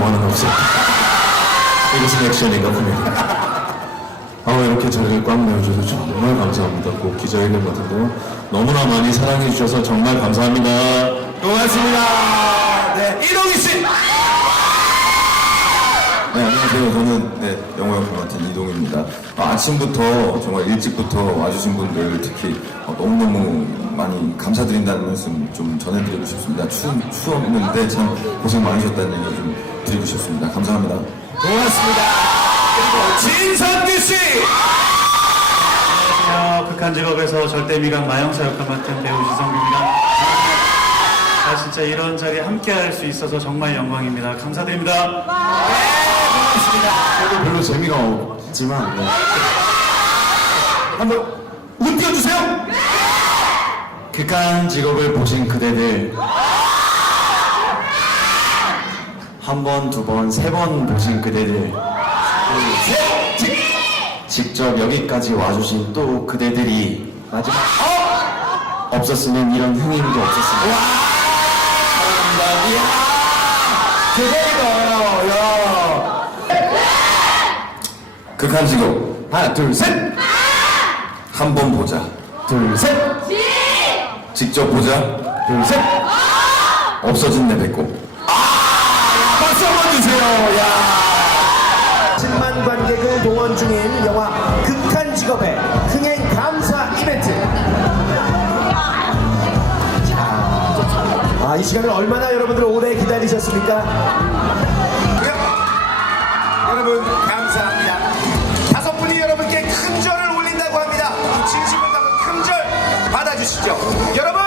영화는 없었다. 이것은 액션인가 코미디. 아 이렇게 자리를 꽉 메워줘서 정말 감사합니다. 꼭 기자회견 같은 거 너무나 많이 사랑해 주셔서 정말 감사합니다. 고맙습니다. 네, 이동희 씨. 네, 안녕하세요. 저는 네, 영어 역할 맡은 이동입니다. 아, 침부터 정말 일찍부터 와주신 분들 특히 어, 너무너무 많이 감사드린다는 말씀 좀 전해드리고 싶습니다. 추, 추웠는데 참 고생 많으셨다는 얘기 좀 드리고 싶습니다. 감사합니다. 고맙습니다. 그리고 진선규 씨. 안녕하세요. 극한 직업에서 절대미각 마영사 역할 맡은 배우 지성규입니다. 아, 진짜 이런 자리에 함께 할 수 있어서 정말 영광입니다. 감사드립니다. 저도 별로 재미가 없지만 네. 한번 운 띄워주세요. 극한 직업을 보신 그대들 한 번, 두 번, 세 번 보신 그대들 직접 여기까지 와주신 또 그대들이 마지막 없었으면 이런 흥행도 없었습니다. 대박이다. 야. 극한 직업 하나, 둘, 셋. 한 번 보자. 둘, 셋. 직접 보자. 둘, 셋. 없어진 내 배꼽. 박수 한번 주세요. 야 10만 관객을 동원 중인 영화 극한 직업의 흥행 감사 이벤트. 아, 이 시간을 얼마나 여러분들 오래 기다리셨습니까? 여러분 감사합니다. 다섯 분이 여러분께 큰 절을 올린다고 합니다. 진심을 담은 큰절 받아주시죠. 여러분.